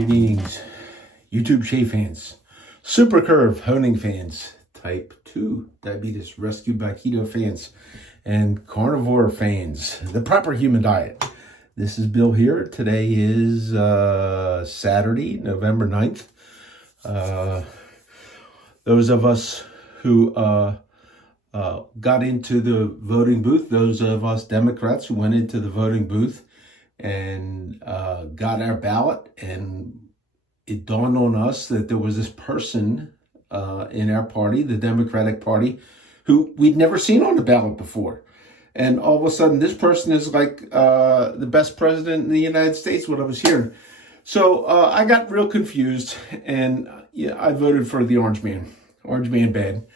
Greetings, YouTube shave fans, super curve honing fans, type 2 diabetes rescued by keto fans, and carnivore fans, the proper human diet. This is Bill here. Today is Saturday, November 9th. Those of us who got into the voting booth, those of us Democrats who went into the voting booth and got our ballot, and it dawned on us that there was this person in our party, the Democratic Party, who we'd never seen on the ballot before. And all of a sudden, this person is like the best president in the United States, what I was hearing. So I got real confused, and I voted for the orange man bad.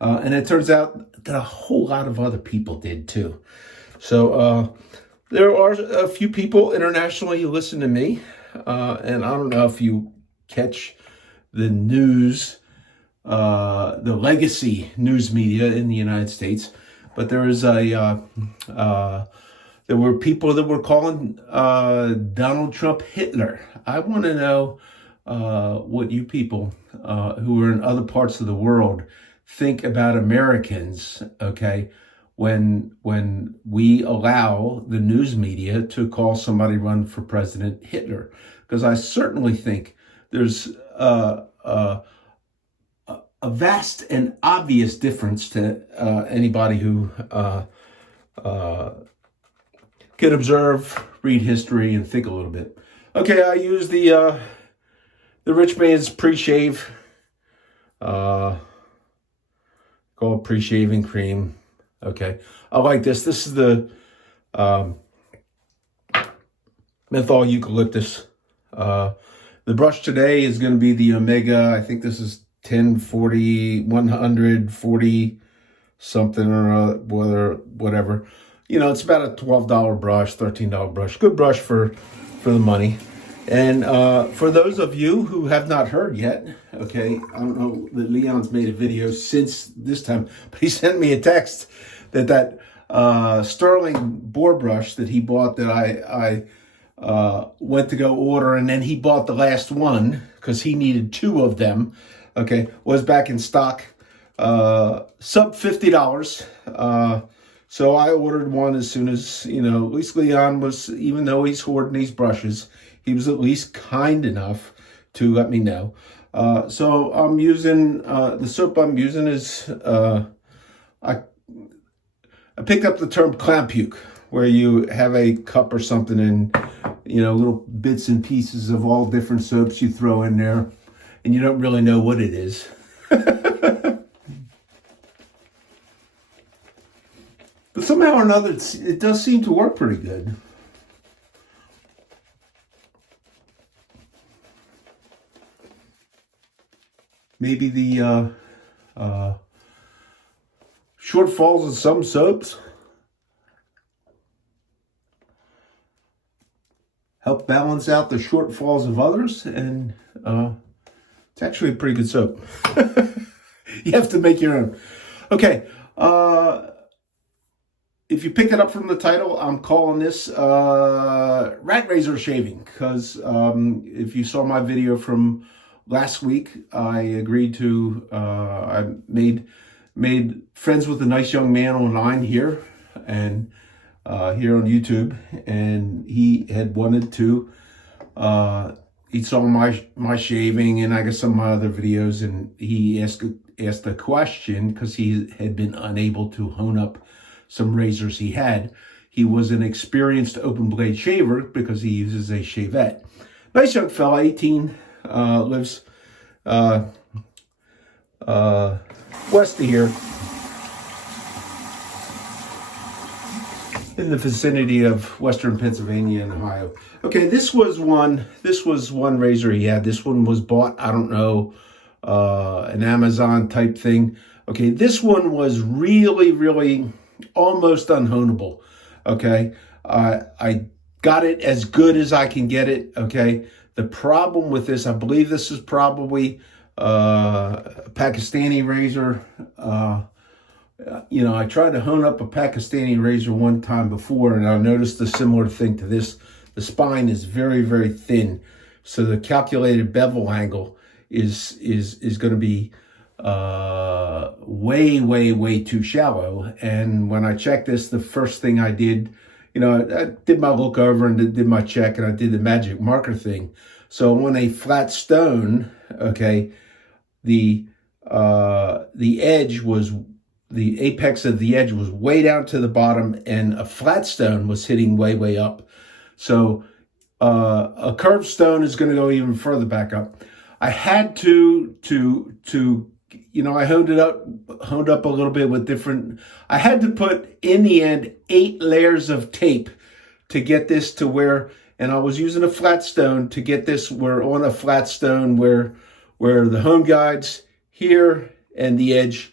And it turns out that a whole lot of other people did too. So there are a few people internationally who listen to me, and I don't know if you catch the news, the legacy news media in the United States, but there is there were people that were calling Donald Trump Hitler. I want to know what you people who are in other parts of the world think about Americans, okay, when we allow the news media to call somebody run for president Hitler. Because I certainly think there's a vast and obvious difference to anybody who can observe, read history, and think a little bit. Okay, I use the rich man's pre-shave, called pre-shaving cream. Okay, I like this. This is the menthol eucalyptus. The brush today is going to be the Omega. I think this is 1040, 140 something or whatever. You know, it's about a $12 brush, $13 brush. Good brush for the money. And for those of you who have not heard yet, okay, I don't know that Leon's made a video since this time, but he sent me a text that Sterling boar brush that he bought that I went to go order, and then he bought the last one because he needed two of them, okay, was back in stock, sub $50. So I ordered one as soon as, at least Leon was, even though he's hoarding these brushes, he was at least kind enough to let me know. So I'm using, the soap I'm using is, I picked up the term clown puke, where you have a cup or something and, little bits and pieces of all different soaps you throw in there, and you don't really know what it is. But somehow or another, it does seem to work pretty good. Maybe the shortfalls of some soaps help balance out the shortfalls of others, and it's actually a pretty good soap. You have to make your own. Okay, if you picked it up from the title, I'm calling this RatRazor Shaving, because if you saw my video from last week, I agreed to, I made friends with a nice young man online here, and here on YouTube, and he had wanted to, he saw my shaving and I guess some of my other videos, and he asked a question because he had been unable to hone up some razors he had. He was an experienced open blade shaver because he uses a shavette. Nice young fella, 18, lives west of here, in the vicinity of western Pennsylvania and Ohio. Okay, this was one razor he had. This one was bought, I don't know, an Amazon type thing. Okay, this one was really, really almost unhonable. Okay, I got it as good as I can get it. Okay, the problem with this, I believe this is probably a Pakistani razor. I tried to hone up a Pakistani razor one time before, and I noticed a similar thing to this. The spine is very, very thin. So the calculated bevel angle is going to be way too shallow. And when I checked this, the first thing I did, I did my look over and did my check, and I did the magic marker thing. So on a flat stone, okay, the edge was, the apex of the edge was way down to the bottom, and a flat stone was hitting way up. So a curved stone is going to go even further back up. I had to I honed up a little bit with different. I had to put, in the end, 8 layers of tape to get this to where, and I was using a flat stone to get this. We're on a flat stone where the home guides here and the edge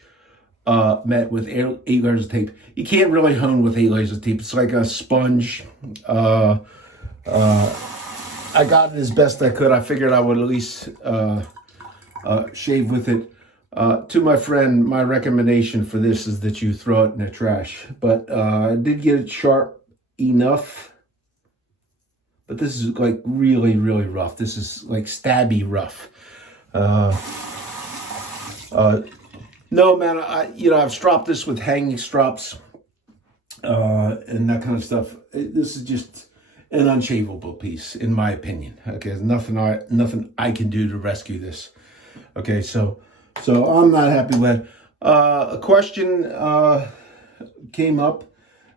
met with 8 layers of tape. You can't really hone with 8 layers of tape. It's like a sponge. I got it as best I could. I figured I would at least shave with it. To my friend, my recommendation for this is that you throw it in the trash. But I did get it sharp enough. But this is like really rough. This is like stabby rough. No, man, I've stropped this with hanging strops and that kind of stuff. This is just an unshavable piece, in my opinion. Okay, there's nothing I can do to rescue this. Okay, so I'm not happy with it. A question came up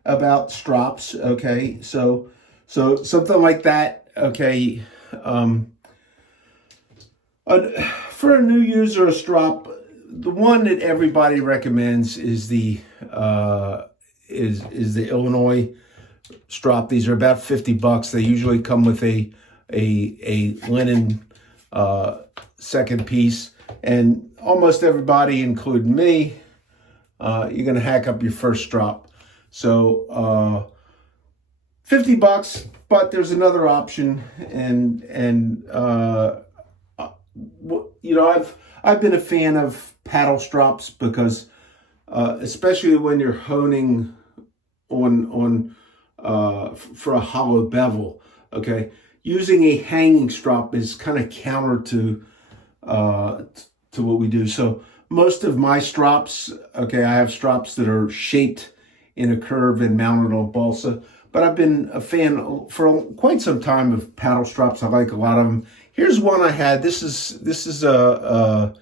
about strops. Okay, so something like that. Okay, for a new user, a strop, the one that everybody recommends is the Illinois strop. These are about $50. They usually come with a linen second piece, and almost everybody, including me, you're gonna hack up your first strop. So $50, but there's another option, and I've been a fan of paddle strops because especially when you're honing on for a hollow bevel, okay, using a hanging strop is kind of counter to what we do. So most of my strops, okay, I have strops that are shaped in a curve and mounted on balsa, but I've been a fan for quite some time of paddle strops. I like a lot of them. Here's one I had. This is a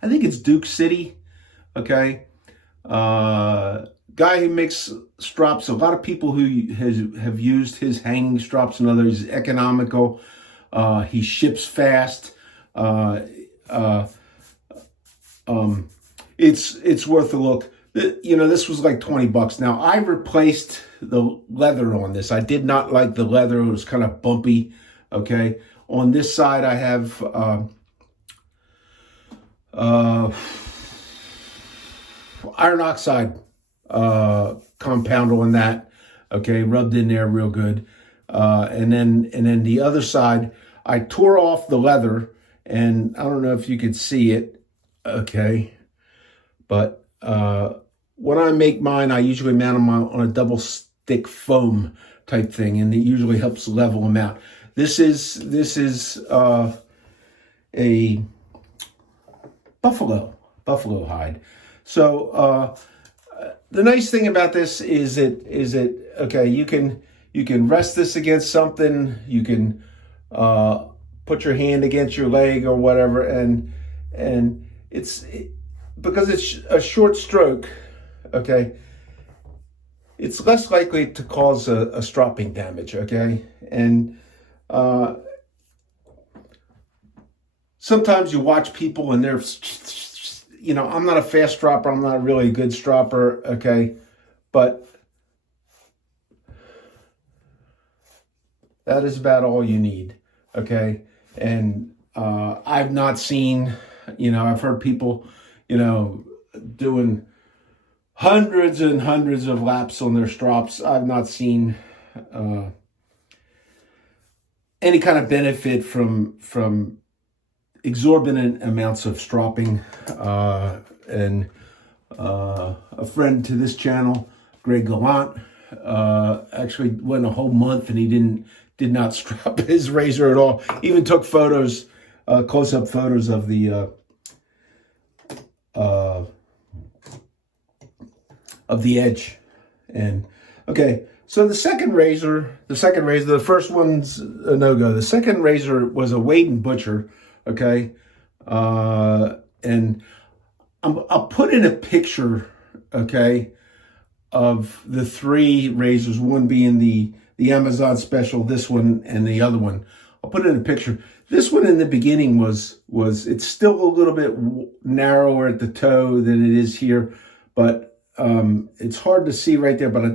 I think it's Duke City, okay. Guy who makes strops. A lot of people who have used his hanging strops and others. He's economical. He ships fast. It's worth a look. This was like $20. Now, I replaced the leather on this. I did not like the leather. It was kind of bumpy. Okay. On this side, I have iron oxide compound on that. Okay, rubbed in there real good. And then the other side, I tore off the leather, and I don't know if you could see it. Okay, but when I make mine, I usually mount them on a double stick foam type thing, and it usually helps level them out. This is a buffalo hide. So the nice thing about this is it okay, you can rest this against something, you can put your hand against your leg or whatever, and because it's a short stroke, okay, it's less likely to cause a stropping damage, okay? And sometimes you watch people and they're, I'm not a fast stropper, I'm not really a good stropper, okay? But that is about all you need, okay? And I've not seen, I've heard people, doing hundreds and hundreds of laps on their strops. I've not seen any kind of benefit from exorbitant amounts of stropping. And a friend to this channel, Greg Gallant, actually went a whole month and he did not strap his razor at all. Even took photos, close-up photos of the edge. And okay, so the second razor, the first one's a no-go. The second razor was a Wade & Butcher, okay? And I'll put in a picture, okay, of the three razors, one being the Amazon special, this one, and the other one. I'll put in a picture. This one in the beginning was it's still a little bit narrower at the toe than it is here, but it's hard to see right there. But I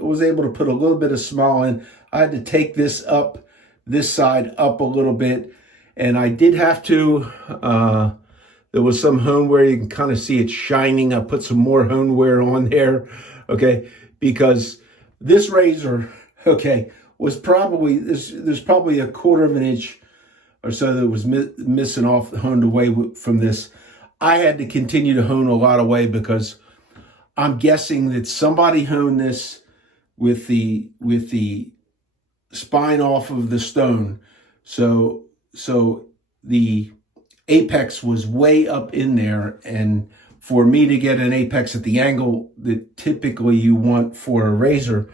was able to put a little bit of small in. I had to take this side up a little bit, and I did have to. There was some honeware, you can kind of see it shining. I put some more honeware on there, okay, because this razor, okay, was probably, there's probably a 1/4 of an inch or so that was missing off, honed away from this. I had to continue to hone a lot away because I'm guessing that somebody honed this with the spine off of the stone. So the apex was way up in there, and for me to get an apex at the angle that typically you want for a razor,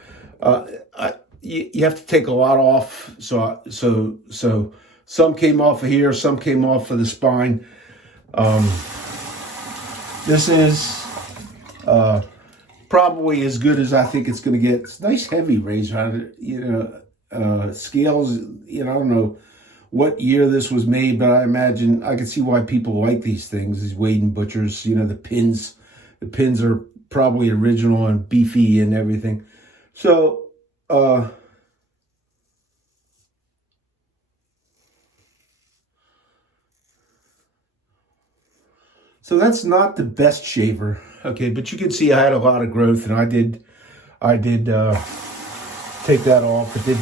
you have to take a lot off. So some came off of here, some came off of the spine. This is probably as good as I think it's going to get. It's a nice heavy razor, scales. I don't know what year this was made, but I imagine I can see why people like these things, these Wade & Butchers. The pins are probably original and beefy and everything. So that's not the best shaver, okay, but you can see I had a lot of growth, and I did take that off. It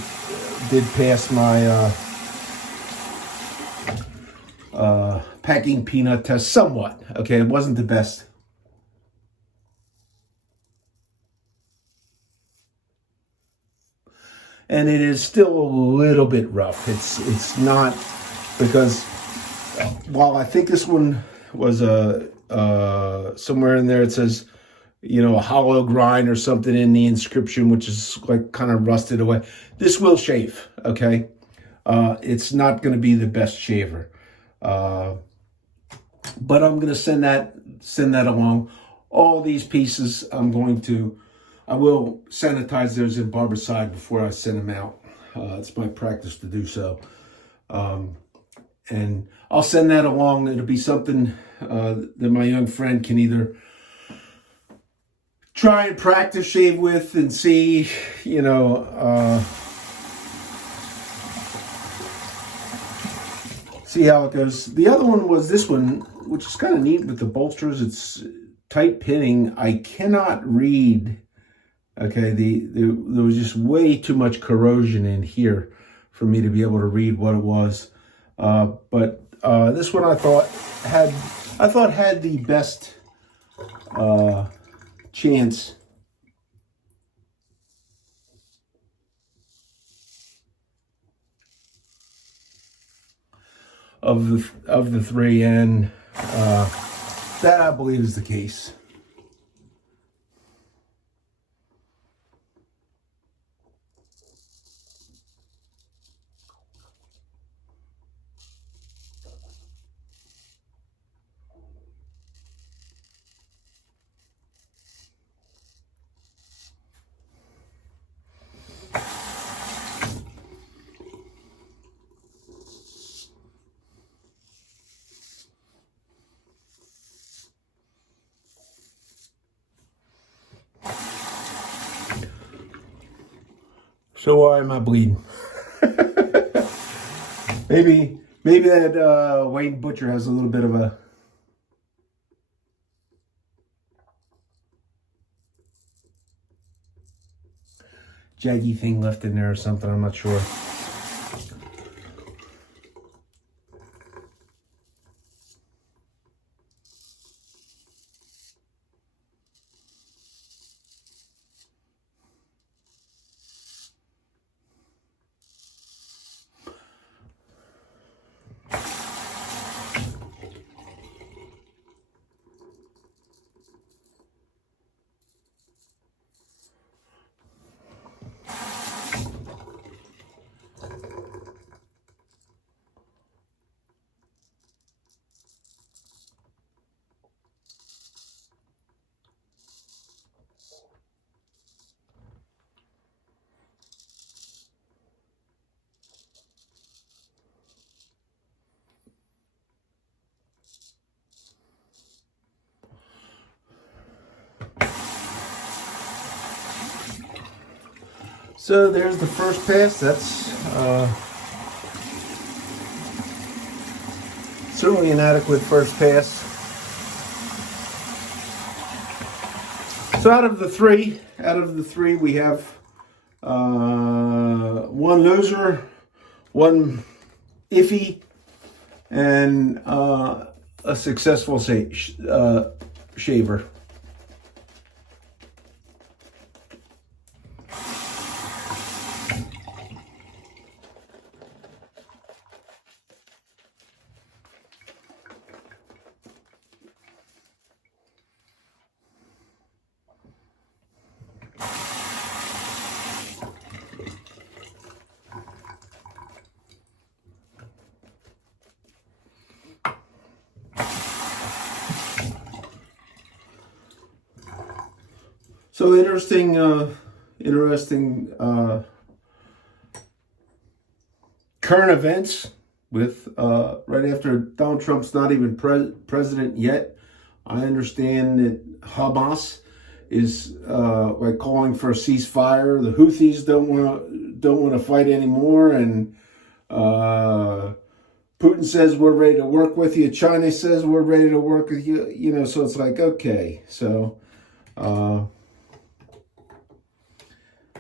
did pass my packing peanut test somewhat. Okay, it wasn't the best. And it is still a little bit rough. It's not, because while I think this one was somewhere in there it says, a hollow grind or something in the inscription, which is like kind of rusted away. This will shave, okay? It's not going to be the best shaver. But I'm going to send that along. All these pieces, I will sanitize those in Barbicide before I send them out. It's my practice to do so. And I'll send that along. It'll be something that my young friend can either try and practice shave with and see, see how it goes. The other one was this one, which is kind of neat with the bolsters. It's tight pinning. I cannot read. Okay, there was just way too much corrosion in here for me to be able to read what it was. But this one I thought had the best chance of the three, and that I believe is the case. So why am I bleeding? maybe that Wade & Butcher has a little bit of a jaggy thing left in there or something. I'm not sure. So there's the first pass. That's certainly an adequate first pass. So out of the three, we have one loser, one iffy, and a successful shaver. So interesting current events with right after Donald Trump's not even president yet. I understand that Hamas is like calling for a ceasefire. The Houthis don't want to fight anymore, and Putin says we're ready to work with you. China says we're ready to work with you. You know, so it's like, okay, so.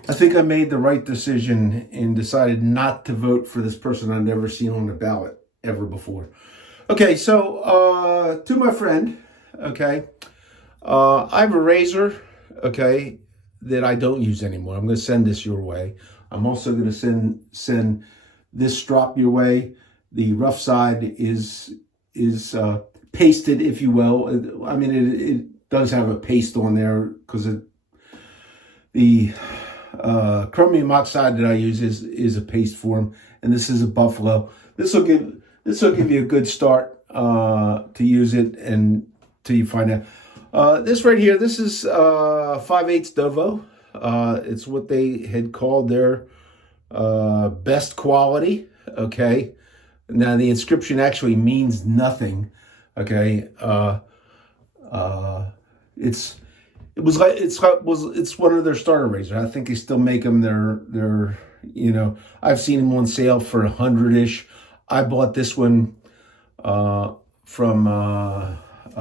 I think I made the right decision and decided not to vote for this person I've never seen on the ballot ever before. Okay, so to my friend, okay, I have a razor, okay, that I don't use anymore. I'm going to send this your way. I'm also going to send this strop your way. The rough side is pasted, if you will. I mean, it does have a paste on there because the chromium oxide that I use is a paste form, and this is a buffalo. This will give you a good start to use it and till you find out. This right here, this is 5/8 Dovo. It's what they had called their best quality. Okay, now the inscription actually means nothing. Okay, it's one of their starter razors. I think they still make them. They're you know, I've seen them on sale for $100-ish. I bought this one from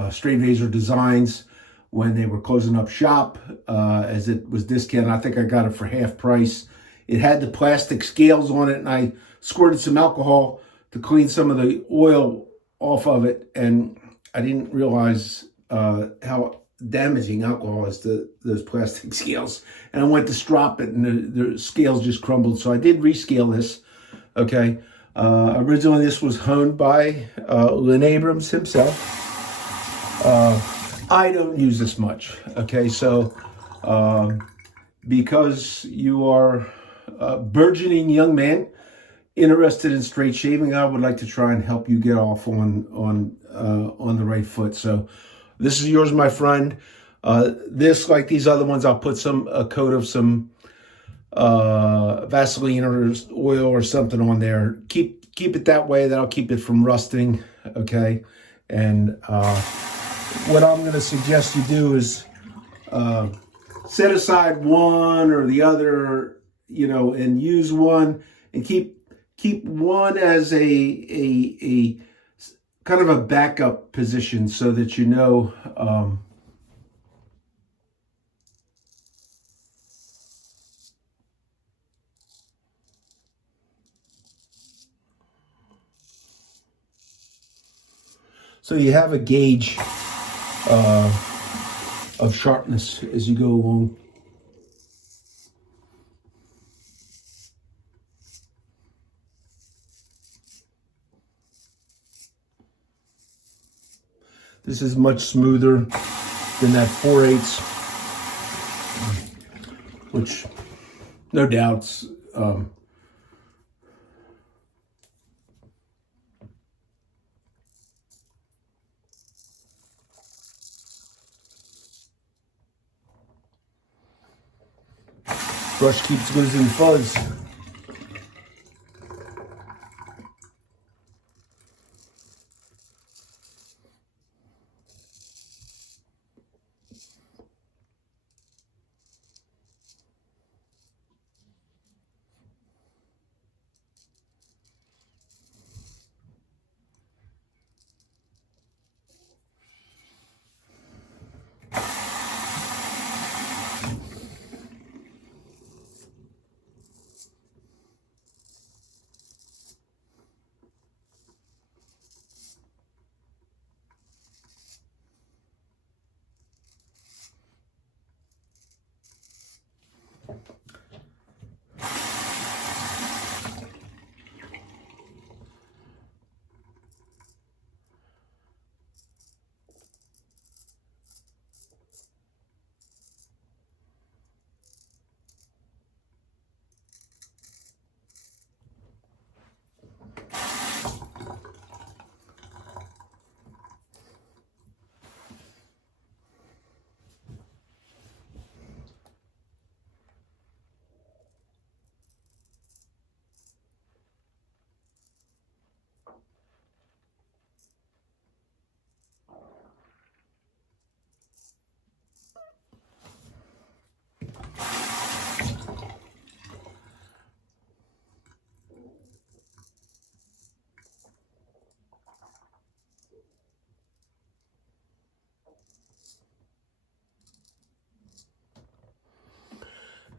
Straight Razor Designs when they were closing up shop, as it was discounted. I think I got it for half price. It had the plastic scales on it, and I squirted some alcohol to clean some of the oil off of it, and I didn't realize how damaging alcohol is to those plastic scales. And I went to strop it, and the scales just crumbled. So I did rescale this. Okay. Originally, this was honed by Lynn Abrams himself. I don't use this much. Okay, so because you are a burgeoning young man interested in straight shaving, I would like to try and help you get off on the right foot. So this is yours, my friend. This, like these other ones, I'll put a coat of some Vaseline or oil or something on there. Keep it that way. That'll keep it from rusting. Okay, and what I'm going to suggest you do is set aside one or the other, you know, and use one, and keep one as a kind of a backup position so that you know so you have a gauge of sharpness as you go along. This is much smoother than that 4/8, which no doubts brush keeps losing fuzz.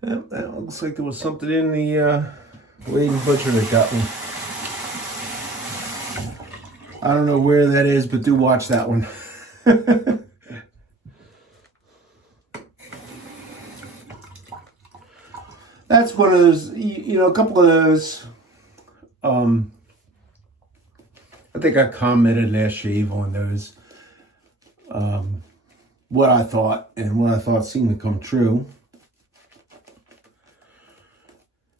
That looks like there was something in the Wade and Butcher that got me. I don't know where that is, but do watch that one. That's one of those, a couple of those. I think I commented last shave on those. What I thought and what I thought seemed to come true.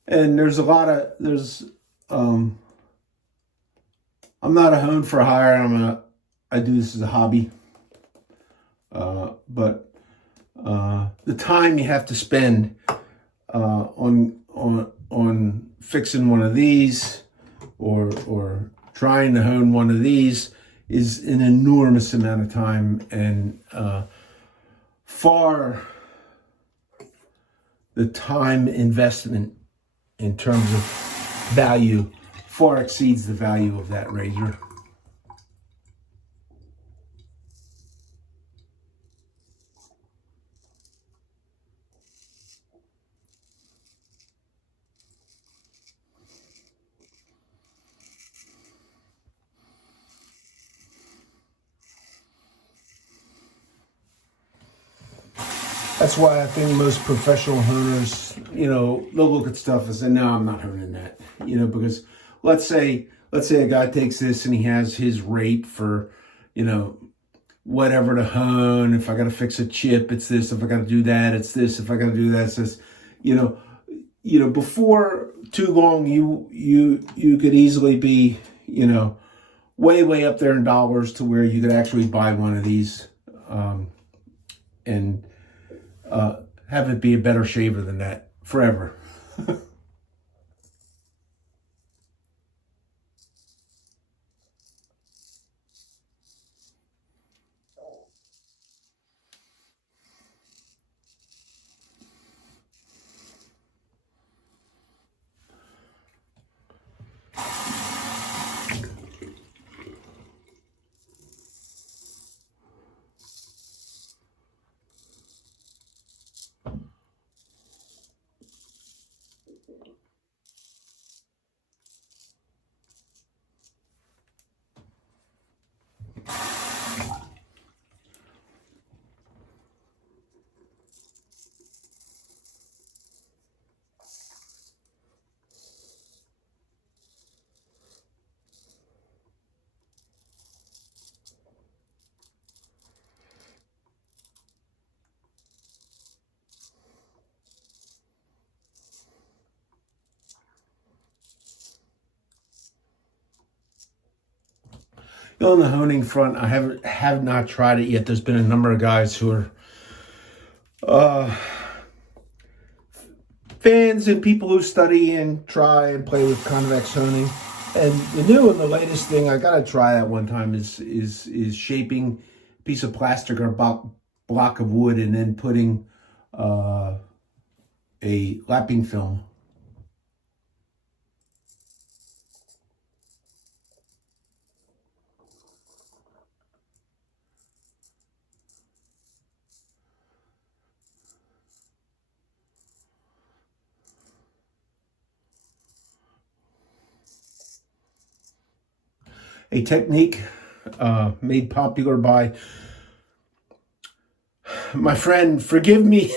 And there's a lot of, I'm not a hone for hire. I do this as a hobby. But the time you have to spend on fixing one of these or trying to hone one of these is an enormous amount of time, and the time investment in terms of value far exceeds the value of that razor. That's why I think most professional honers, they'll look at stuff and say, no, I'm not honing that. Because let's say a guy takes this and he has his rate for, whatever to hone. If I got to fix a chip, it's this. If I got to do that, it's this. If I got to do that, it's this. Before too long, you could easily be, way up there in dollars to where you could actually buy one of these, and have it be a better shaver than that forever. On the honing front, I have not tried it yet. There's been a number of guys who are fans and people who study and try and play with convex honing. And the new and the latest thing I gotta try that one time is shaping a piece of plastic or a block of wood and then putting a lapping film. A technique made popular by my friend. Forgive me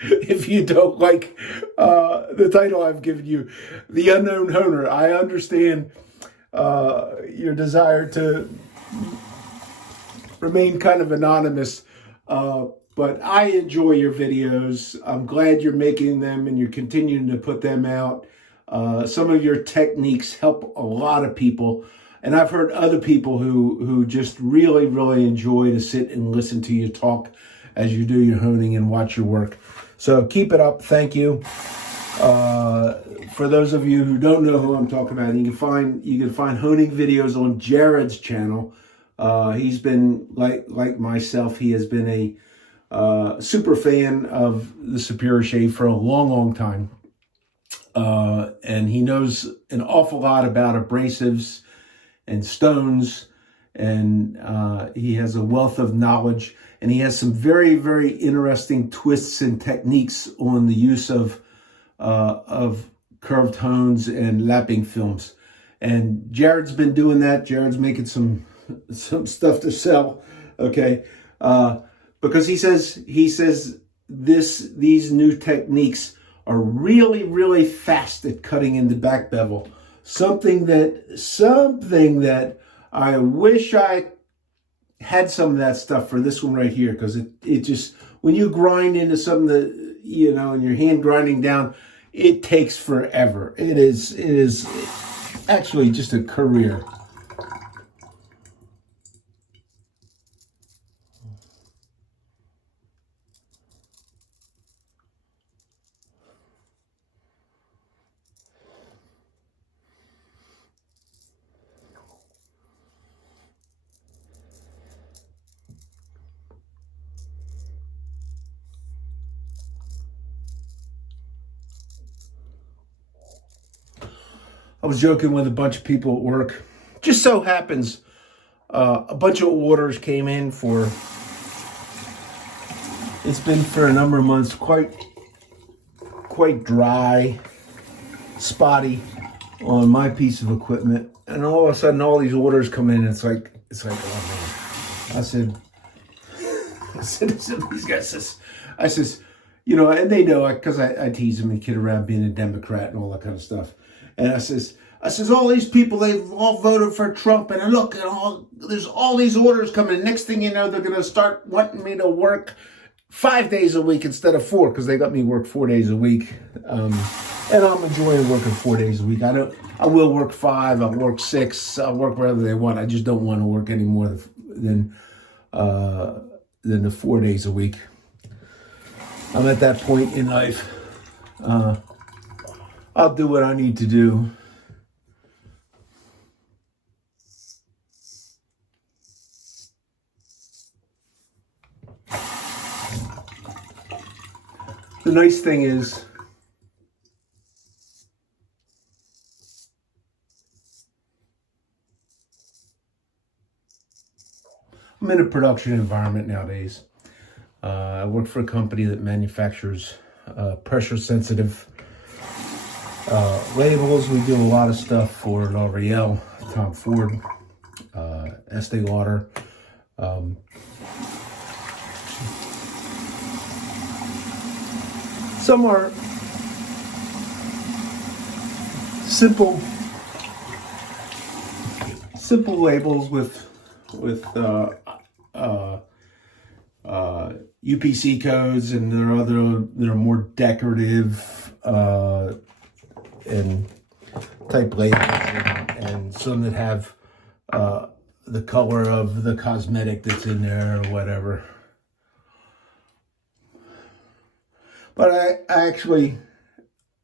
if you don't like the title I've given you, The Unknown Honer. I understand your desire to remain kind of anonymous, but I enjoy your videos. I'm glad you're making them and you're continuing to put them out. Some of your techniques help a lot of people, and I've heard other people who just really, really enjoy to sit and listen to you talk as you do your honing and watch your work. So keep it up. Thank you. For those of you who don't know who I'm talking about, you can find honing videos on Jared's channel. He's been like myself. He has been a super fan of the Superior Shave for a long, long time. And he knows an awful lot about abrasives and stones and he has a wealth of knowledge, and he has some very, very interesting twists and techniques on the use of curved hones and lapping films. And Jared's been doing that. Jared's making some stuff to sell, okay? Because he says these new techniques are really, really fast at cutting into back bevel. Something that I wish I had some of that stuff for this one right here, because it just, when you grind into something that, you know, and your hand grinding down, it takes forever. It is actually just a career. I was joking with a bunch of people at work. Just so happens a bunch of orders came in for, it's been for a number of months quite dry, spotty on my piece of equipment, and all of a sudden all these orders come in, and it's like, oh man. I said to these guys, I says, you know, and they know, because I tease them and kid around being a Democrat and all that kind of stuff. And I says, all these people, they've all voted for Trump, and look, there's all these orders coming. Next thing you know, they're going to start wanting me to work 5 days a week instead of 4, because they got me work 4 days a week. And I'm enjoying working 4 days a week. I will work 5, I'll work 6, I'll work wherever they want. I just don't want to work any more than the 4 days a week. I'm at that point in life. I'll do what I need to do. The nice thing is, I'm in a production environment nowadays. I work for a company that manufactures pressure sensitive labels. We do a lot of stuff for L'Oreal, Tom Ford, Estee Lauder. Some are simple labels with UPC codes, and there are that are more decorative and type labels, and some that have the color of the cosmetic that's in there or whatever. But I actually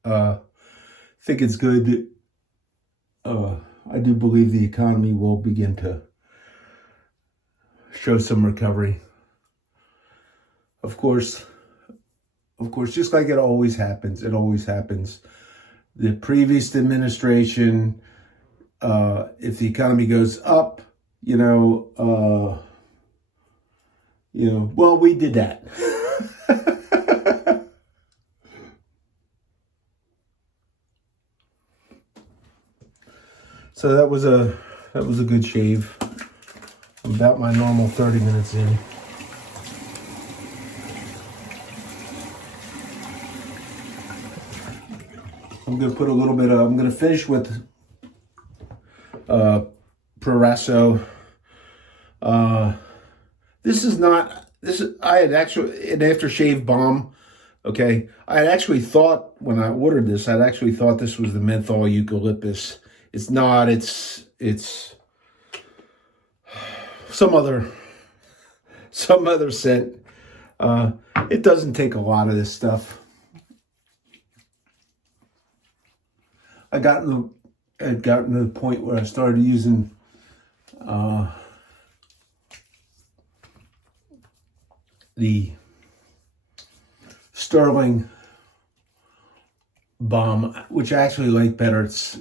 think it's good. I do believe the economy will begin to show some recovery. Of course, just like it always happens. The previous administration, if the economy goes up, well, we did that. So that was a good shave. I'm about my normal 30 minutes in. I'm gonna put a little bit of, I'm gonna finish with RatRazor. I had actually, an aftershave balm. Okay, I had actually thought when I ordered this, I'd actually thought this was the menthol eucalyptus. It's not. It's some other scent. It doesn't take a lot of this stuff. I had gotten to the point where I started using the Sterling balm, which I actually like better. This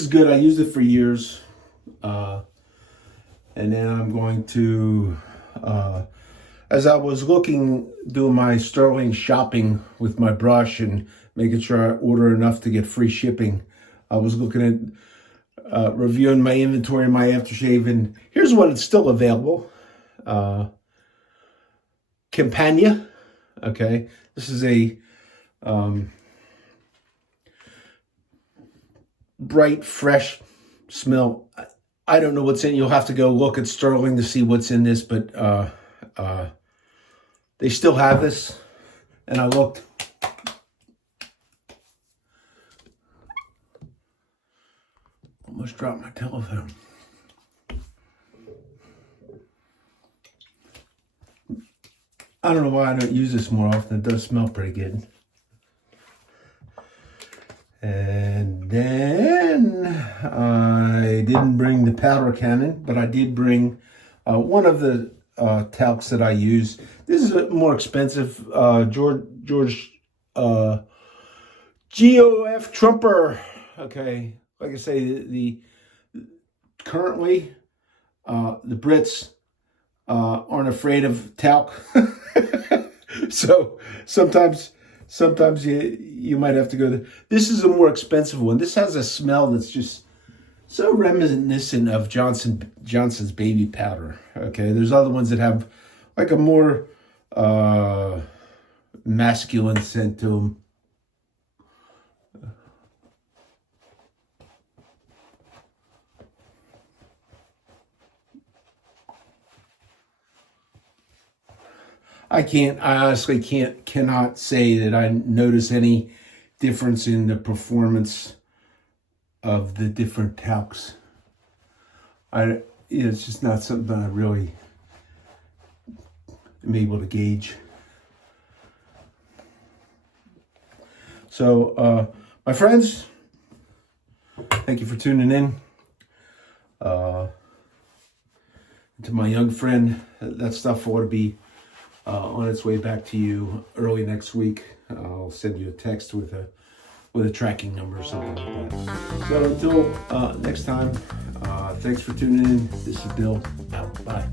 is good. I used it for years. And then I'm going to, as I was doing my sterling shopping with my brush and making sure I order enough to get free shipping, I was looking at reviewing my inventory and my aftershave, and here's what it's still available. Campania, okay. This is a bright, fresh smell. I don't know what's in it. You'll have to go look at Sterling to see what's in this, but they still have this. And I looked. Almost dropped my telephone. I don't know why I don't use this more often. It does smell pretty good. And then I didn't bring the powder cannon, but I did bring one of the talcs that I use. This is a more expensive George GOF Trumper. Okay, like I say, currently the Brits aren't afraid of talc. So sometimes you might have to go there. This is a more expensive one. This has a smell that's just so reminiscent of Johnson's baby powder. Okay, there's other ones that have like a more masculine scent to them. I honestly cannot say that I notice any difference in the performance of the different talcs. It's just not something I really am able to gauge. So, my friends, thank you for tuning in. To my young friend, that stuff ought to be on its way back to you early next week. I'll send you a text with a tracking number or something like that. So until next time, thanks for tuning in. This is Bill out. Bye.